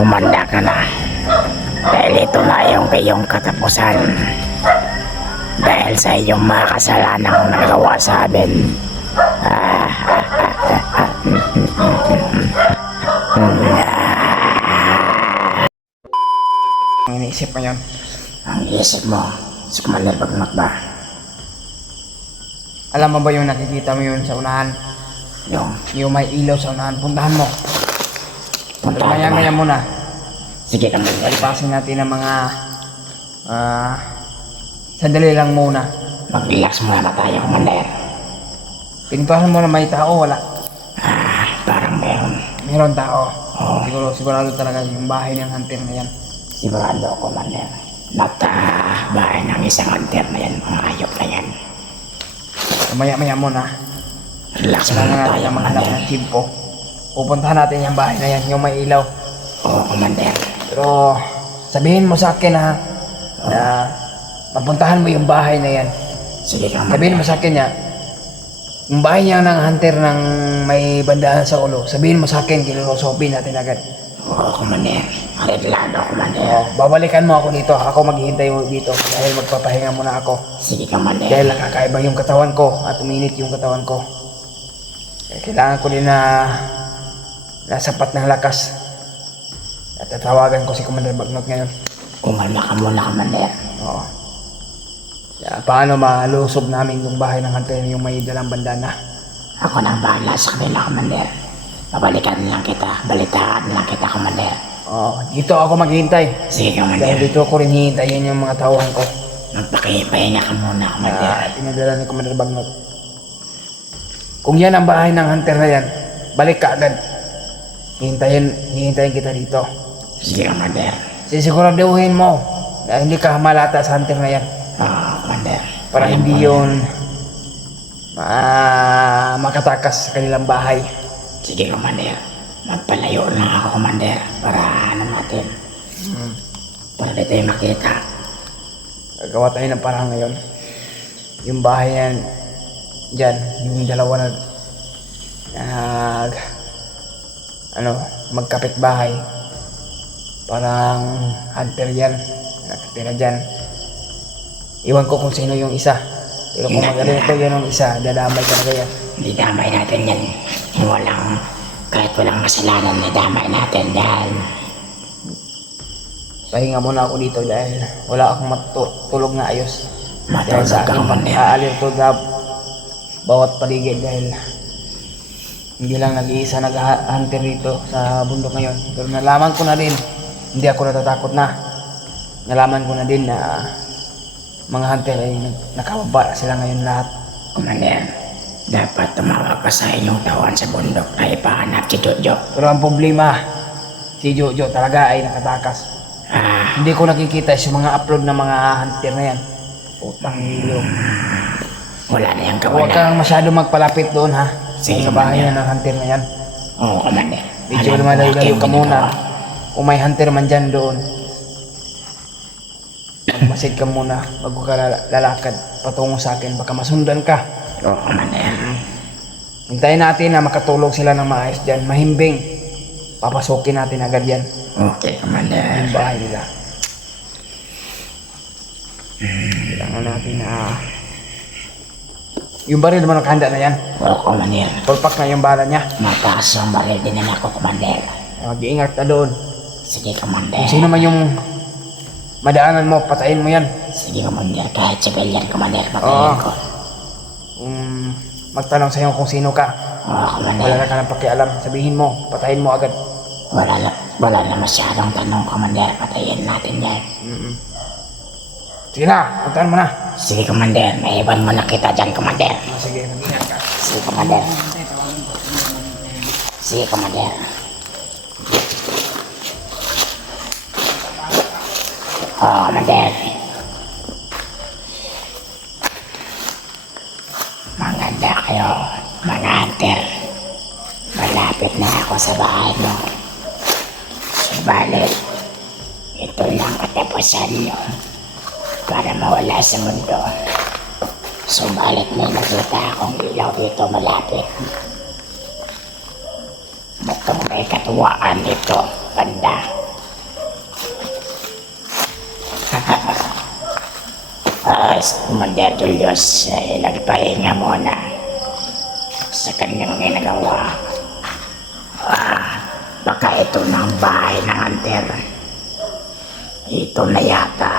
Humanda ka na. Dahil ito na yung iyong katapusan. Dahil sa iyong mga kasalanang nagawa sa amin. Ang iniisip mo yun? Ang isip mo, si Commander Bagnot ba? Alam mo ba yung nakikita mo yun sa unahan? Yung may ilaw sa unahan, puntahan mo. Puntahan mo. Maya-maya muna. Sige, Commander. Palipasin natin ng mga sandali lang muna. Mag-relax muna na tayo, Commander. Pinuntahan mo na may tao, wala. Parang meron. Meron tao. Oo. Sigurado talaga yung bahay ng hunter na yan. Sigurado, Commander. Bahay ng isang hunter na yan, mga ayok na yan. Maya-maya muna. Relax muna Kailangan natin tayo, ang mahanap Commander. ng timpo. Pupuntahan natin yung bahay na yan, yung may ilaw. Oo, Commander. Pero sabihin mo sa akin ha, na papuntahan mo yung bahay na yan. Sige, Commander. Sabihin mo sa akin niya, yung bahay niya ng hunter ng may bandaan sa ulo, sabihin mo sa akin, kilulusopin natin agad. Oo, Commander. Arreglado, Commander. Babalikan mo ako dito, ako maghihintay mo dito dahil magpapahinga muna ako. Sige, Commander. Dahil nakakaiba yung katawan ko at uminit yung katawan ko. Kailangan ko din na sapat ng lakas. At tatawagan ko si Commander Bagnot ngayon. Kumalma ka muna, Commander. Oo. Paano malusob namin yung bahay ng hunter yung may dalang bandana? Ako nang bahala sa kanila, Commander. Babalikan lang kita. Balitaan lang kita, Commander. Oo. Dito ako maghihintay. Sige, Dahil Commander. dito ako rin hihintayin yung mga tauhan ko. Magpakipahinga ka muna, Commander. Pinadala ni Commander Bagnot. Kung yan ang bahay ng hunter na yan, balik ka agad. Hihintayin kita dito. Sige, Commander. Sisiguraduhin mo na hindi ka malata sa hunter na yan. Oo, Commander. Para Alam hindi ko yun makatakas sa kanilang bahay. Sige, Commander. Magpalayo lang ako, Commander. Para natin. Para di tayo makita. Gagawa tayo ng parang ngayon. Yung bahay yan, dyan, yung dalawa magkapit bahay. Parang hunter yan, nakatira dyan. Iwan ko kung sino yung isa. Pero kung magaling yan ang isa, dadamay talaga yan. Hindi damay natin yan. Kahit walang kasalanan na damay natin dahil Pahinga muna ako dito dahil wala akong matulog na ayos. Dahil matulog sa ka, aking Commander. pag-aalito na bawat paligid dahil hindi lang nag-iisa nag-hunter dito sa bundok ngayon. Pero nalaman ko na din, hindi ako natatakot na. Nalaman ko na din na mga hunter ay nakababa sila ngayon lahat. Commander, dapat tumawag ka sa inyong tawan sa bundok na ipahanap si Jojo. Pero ang problema, si Jojo talaga ay nakatakas. Hindi ko nakikita yung mga upload ng mga hunter na yan. Utang hilo. Wala na yung Huwag kawala. kang masyado magpalapit doon ha. Sige, Sa bahay Commander. ng hunter na yan. Oo, Commander. Medyo Alam ko lumalayo-layo aking ka muna. ginagawa. Kung may hunter man dyan doon, magmasid ka muna bago ka lalakad patungo sa akin. Baka masundan ka. Oo, Commander. Hintayin natin na makatulog sila ng maayos dyan. Mahimbing. Papasukin natin agad yan. Okay, Commander. Yung bahay nila. Kailangan natin na yung baril naman nakahanda na yan. Oo, Commander. Pulpak na yung bala niya. Mataas ang baril din na ako, Commander. Mag-iingat ka doon. Sige, Commander. Kung sino man yung madaanan mo, patayin mo yan. Sige, Commander. Kahit civilian, Commander. Patayin ko. Magtanong sa'yo kung sino ka. Oo, Wala Commander. na ka ng pakialam. Sabihin mo, patayin mo agad. Wala na masyadong tanong, Commander. Patayin natin yan. Sige na, puntahan mo na. Sige, Commander. Naiwan mo na kita dyan, Commander. Sige, mag-ingat ka. Sige, Commander. Sige, Commander. Oo, Commander. Maganda kayo, mga hunter. Malapit na ako sa bahay mo. Subalit, ito lang katapusan nyo para mawala sa mundo. Subalit may nakita akong ilaw dito malapit. Mukhang may katuwaan dito, banda. Commander Julius ay nagpahinga muna sa kanyang ginagawa. Baka ito na ang bahay ng Hunter. Ito na yata.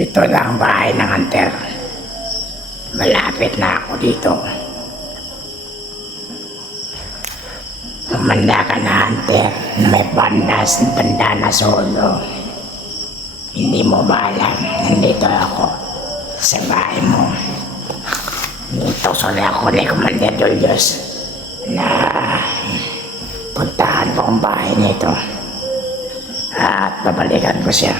Ito na ang bahay ng Hunter. Malapit na ako dito. Humanda ka na, Hunter, na may banda na solo. Hindi mo ba alam, nandito ako sa bahay mo. Dito solo ako ni Commander Julius na puntahan ko ang bahay nito at babalikan ko siya.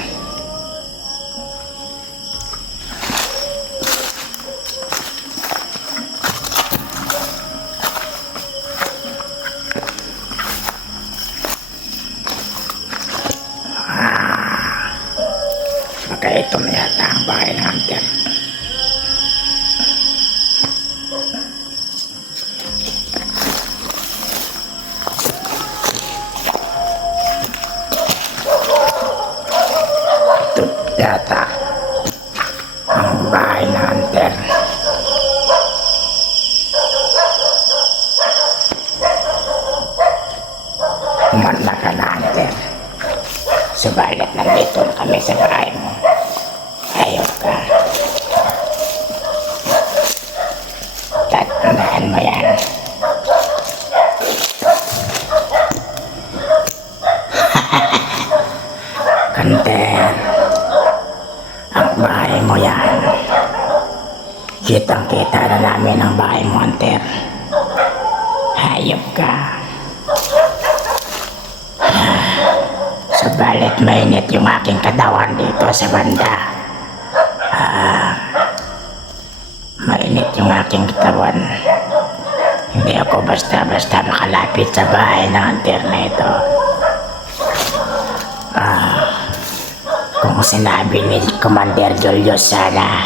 Baka ito na yata ang bahay ng Hunter. Ito yata ang bahay ng Hunter. Umanda ka na, Hunter. Subalit nandito na kami sa bahay mo. Ayaw ka. Tatandaan mo yan. Hunter, ang bahay mo yan. Kitang-kita na namin ang bahay mo, Hunter. Hayop ka. Subalit mainit yung aking katawan dito sa banda. Mainit yung aking katawan. Hindi ako basta-basta makalapit sa bahay ng Hunter na ito. Kung sinabi ni Commander Julius sana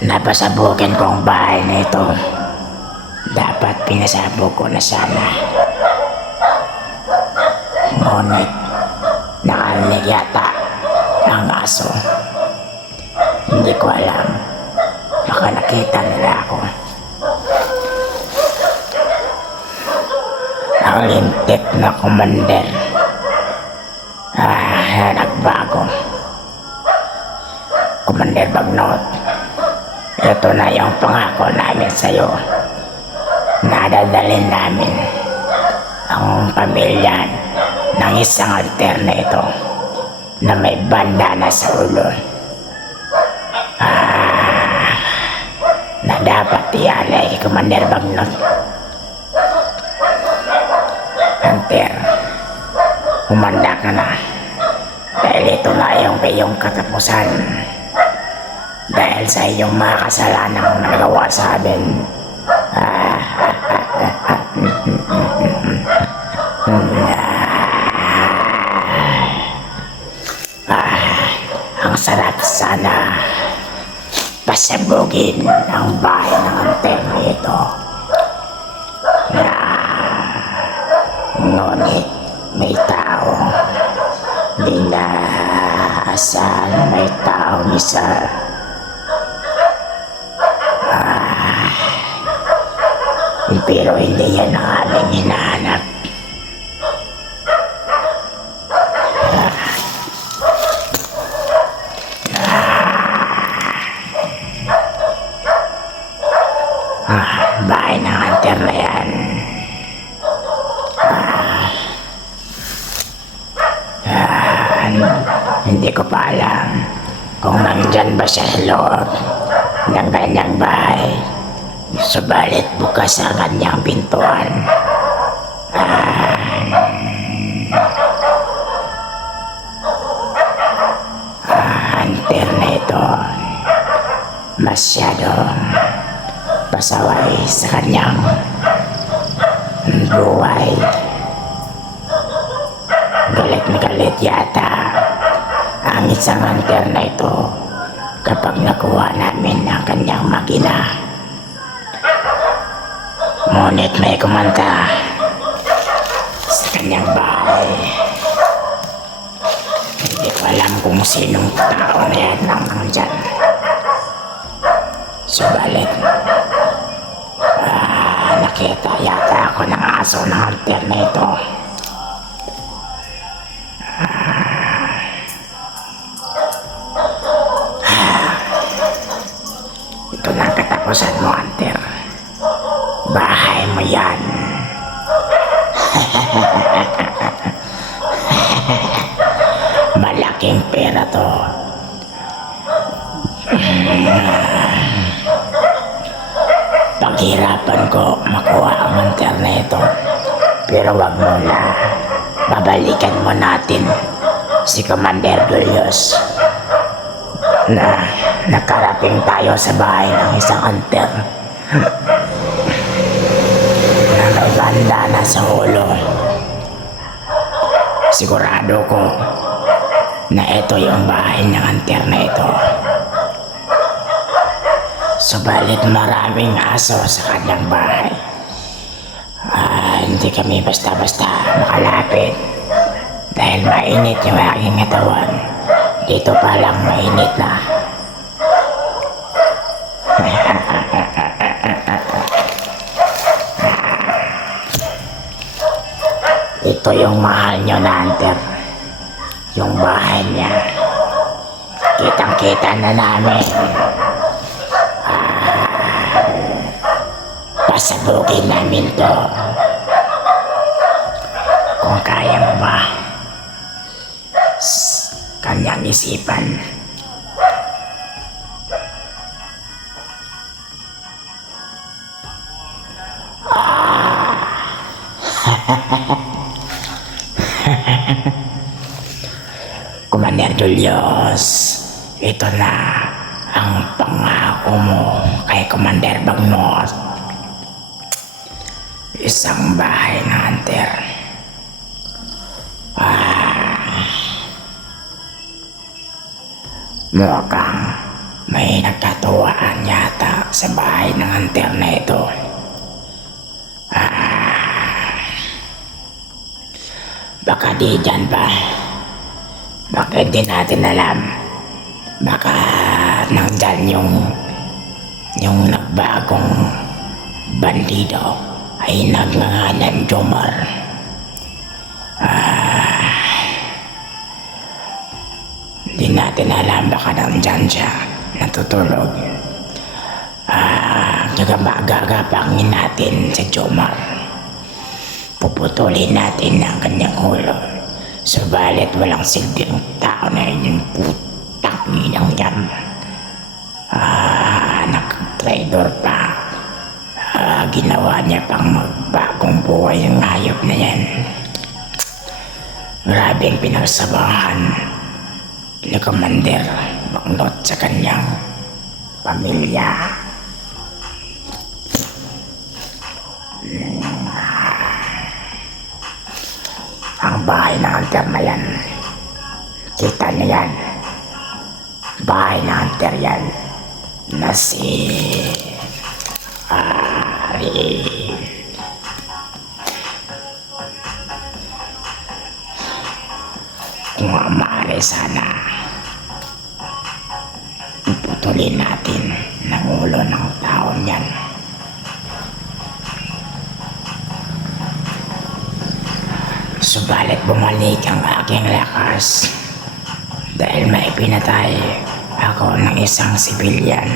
na pasabukin ko ang bahay na ito, dapat pinasabog ko na sana. Ngunit nakarinig yata ng aso. Hindi ko alam. Baka nakita nila ako. Ang lintik na Commander. Nagbago. Commander Bagnot, ito na yung pangako namin sa'yo. Nadadalhin namin ang pamilya ng isang Hunter na ito na may bandana sa ulo na dapat ialay kay Commander Bagnot. Hunter, humanda ka na dahil ito na yung iyong katapusan dahil sa iyong mga kasalanang nagawa sa amin. Ang sarap sana pasabugin ang bahay ng Hunter ito. Ngunit may tao. Dinaasan may taong isa. Pero hindi yan ang aming hinahanap. Bahay ng Hunter na yan. Hindi ko pa alam kung nandyan ba siya sa loob ng kanyang bahay. Subalit bukas ang kanyang pintuan. Hunter na ito. masyadong pasaway sa kanyang buhay. Galit na galit yata ang isang hunter na ito kapag nakuha namin ang kanyang makina. Ngunit may kumanta sa kanyang bahay. Hindi ko alam kung sinong tao na yan ang nandyan. Subalit, nakita yata ako ng aso ng hunter na ito. Ito na ang katapusan mo, hunter. Bahay mo yan. Malaking pera to. Paghirapan ko makuha ang hunter na ito. Pero wag mo na. Babalikan mo natin si Commander Julius na nakarating tayo sa bahay ng isang hunter na may banda na sa ulo. Sigurado ko na ito yung bahay ng hunter na ito. Subalit maraming aso sa kanyang bahay. Hindi kami basta-basta makalapit dahil mainit yung aking katawan. Dito pa lang mainit na. Ito yung mahal nyo na hunter. Yung bahay niya. Kitang-kita na namin. Pasabukin namin to. Kung kaya mo ba kanyang isipan. Commander Julius, ito na ang pangako mo kay Commander Bagnot. Isang bahay na hunter. Mukhang may nagkatuwaan yata sa bahay ng hunter na ito. Baka di dyan pa. Baka di natin alam. Baka nandyan yung nagbagong bandido ay nagngangalan Jomar. Hindi natin alam, baka nandyan siya natutulog. Gagapangin natin si Jomar. Puputulin natin ang kanyang ulo. Subalit walang silbing tao na yun, yung putang inang yan. Nag-traidor pa. Ginawa niya pang magbagong buhay ng hayop na yan. Grabing pinagsabahan ni Commander Bagnot sa kanyang pamilya. Ang bahay ng hunter na yan, kita niya yan, bahay ng hunter yan na si Ari. Kung maaari sana puputulin natin ng ulo ng taon yan. Subalit bumalik ang aking lakas dahil may pinatay ako ng isang sibilyan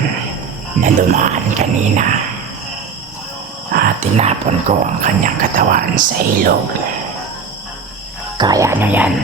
na dumaan kanina at tinapon ko ang kanyang katawan sa ilog. Kaya nyo yan.